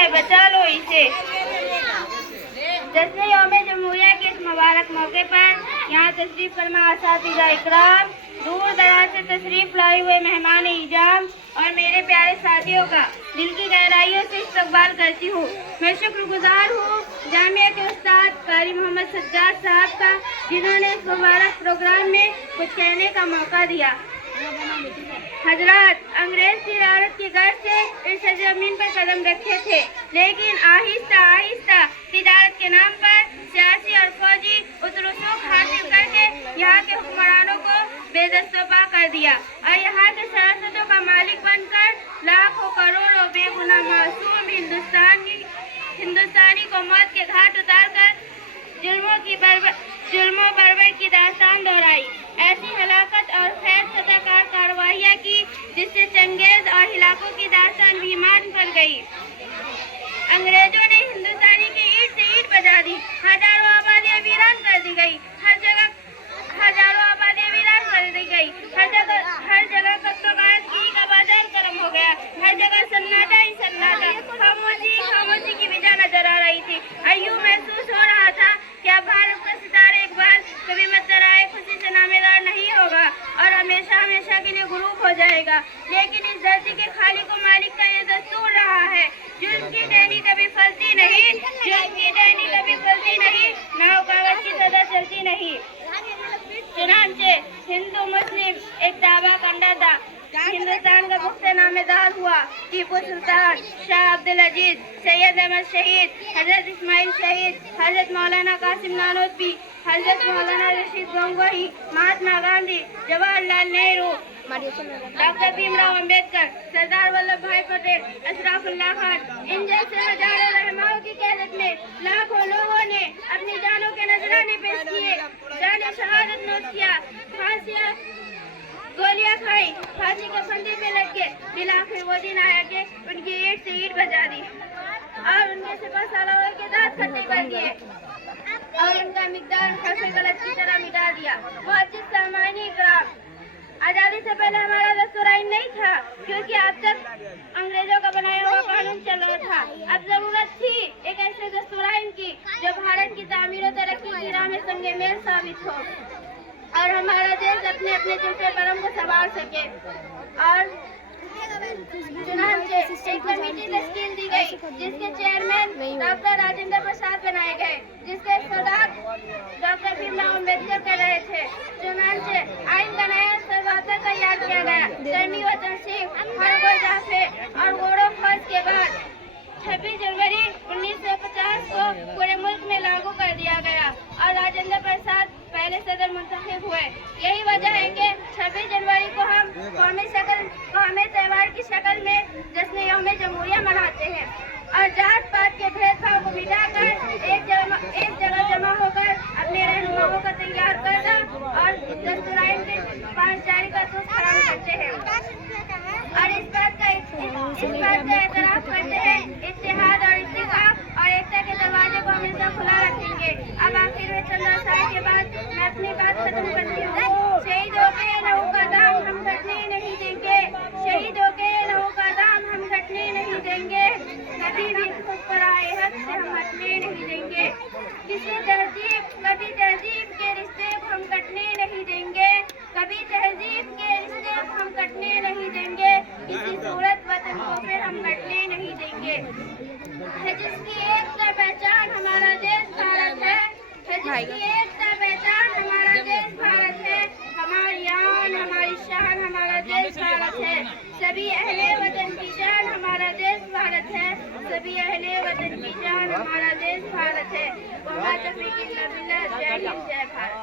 है, बचा लो इसे। जश्न यौम जमहूरिया के इस मुबारक मौके पर यहाँ तशरीफ फरमा असातिज़ा इकराम, दूर दराज से तशरीफ लाए हुए मेहमान इजाम और मेरे प्यारे साथियों का दिल की गहराइयों से इस्तकबाल करती हूँ। मैं शुक्रगुजार हूँ जामिया के उस्ताद कारी मोहम्मद सज्जाद साहब का, जिन्होंने इस मुबारक प्रोग्राम में कुछ कहने का मौका दिया। हजरात, अंग्रेज तिजारत की गर्ज से इस जमीन पर कदम रखे थे, लेकिन आहिस्ता आहिस्ता तिजारत के नाम पर सियासी और फौजी उतरसूख हासिल करके यहाँ के हुक्मरानों को बेदस्तपा कर दिया और यहाँ के सरासतों का मालिक बनकर लाखों करोड़ों बेगुनाह मासूम हिंदुस्तानी को मौत के घाट उतारकर जुल्मों बर्बर की दास्तान दोहराई। ऐसी हलाकत और खैर सतहकार कार्रवाइयाँ की जिससे चंगेज और हिलाकों की दास्तान बीमान बन गई। अंग्रेजों ने हिंदुस्तानी की ईंट से ईंट बजा दी, हजारों आबादियाँ वीरान कर दी गई, हर जगह हर जगह कत्तोगायत का बाजार गर्म हो गया, हर जगह सन्नाटा ही सन्नाटा, खामोशी की वजह नजर आ रही थी। यूं महसूस हो रहा था कि अब भारत का सितारा एक बार कभी मतराए खुशी से नामेदार नहीं होगा और हमेशा हमेशा के लिए गुरूब हो जाएगा। लेकिन इस धरती के खालिक को मालिक का ये दस्तूर रहा है, जुल्म की टहनी कभी फलती नहीं, नाव कागज की सदा चलती नहीं। चुनांचे हिंदू मुस्लिम एक दावा कंडा था, हिंदुस्तान का मुख्य नामेदार हुआ टीपू सुल्तान, शाह अब्दुल अजीज, सैयद अहमद शहीद, हजरत इस्माइल शहीद, हजरत मौलाना कासिम नानोतवी, हजरत मौलाना रशीद गंगोही, महात्मा गांधी, जवाहरलाल नेहरू, डॉक्टर भीमराव अंबेडकर, सरदार वल्लभ भाई पटेल, अशरफुल्लाह खान, इन जैसे हजारों रहनुमाओं की क़यादत में लाखों लोगों ने अपनी जानों के नजराने पेश किए, जाने शहादत नोश किया, फांसियां गोलियां खाई, फांसी के फंदे पे लग गए। फिर आखिर वो दिन आया कि उनकी ईंट से ईंट बजा दी और उनके सिपह सालारों के दांत खट्टे कर दिए और उनका मिकदार हर्ष गलत की तरह मिटा दिया। मुअज्जिज़ सामानी इकराम, आजादी से पहले हमारा दस्तूर आइन नहीं था, क्योंकि अब तक अंग्रेजों का बनाया हुआ कानून चल रहा था। अब जरूरत थी एक ऐसे दस्तूर आइन की जो भारत की तामीर और तरक्की की राह में संगे मेल साबित हो और हमारा देश अपने अपने झूठे परम को संभाल सके। और चुनांचे एक कमेटी तश्कील दी गई जिसके चेयरमैन डॉक्टर राजेंद्र प्रसाद बनाए गए, जिसके सदर डॉक्टर भीमराव अम्बेडकर कर रहे थे। चुनांचे आइन का नया सर्वाता तैयार किया गया। कर्मी वतन सिंह, हरगोल जाफे और घोड़ों फौज के बाद 26 जनवरी 1950 को पूरे मुल्क में लागू कर दिया गया और राजेंद्र प्रसाद पहले सदर मुंतखब हुए। यही वजह है कि 26 जनवरी को हम कौमी त्योहार की शक्ल में जश्न यौम जमहूरिया मनाते हैं और जात पात के भेदभाव को मिटाकर एक जगह जमा होकर अपने रहनुमाओं का तैयार करना और दस्तूर आइन के 5 जारी का फराहम करते हैं और इस बात का एतराफ़ करते हैं इत्तेहाद और इत्तेफाक और एकता के दरवाजे को हमेशा खुला रखेंगे। अब आखिर में चंद रसाई के बाद मैं अपनी बात खत्म करती हूँ। शहीदों के लहू का दाम हम घटने नहीं देंगे, शहीदों के लहू का दाम हम घटने नहीं देंगे, कभी भी खुद पर आए हक से हम हटने नहीं देंगे, कभी तहजीब के रिश्ते को हम कटने नहीं देंगे, कभी तहजीब के रिश्ते को हम कटने नहीं देंगे, किसी सूरत वतन को फिर हम कटने नहीं देंगे। है जिसकी एकता पहचान हमारा देश भारत है, जिसकी एकता पहचान हमारा देश भारत है, हमारी आन हमारी शान हमारा देश भारत है, सभी अहले वतन की जान हमारा देश भारत है, सभी अहले वतन की जान हमारा देश भारत है। वमा तौफीक़ इल्ला बिल्लाह। जय हिंद, जय भारत।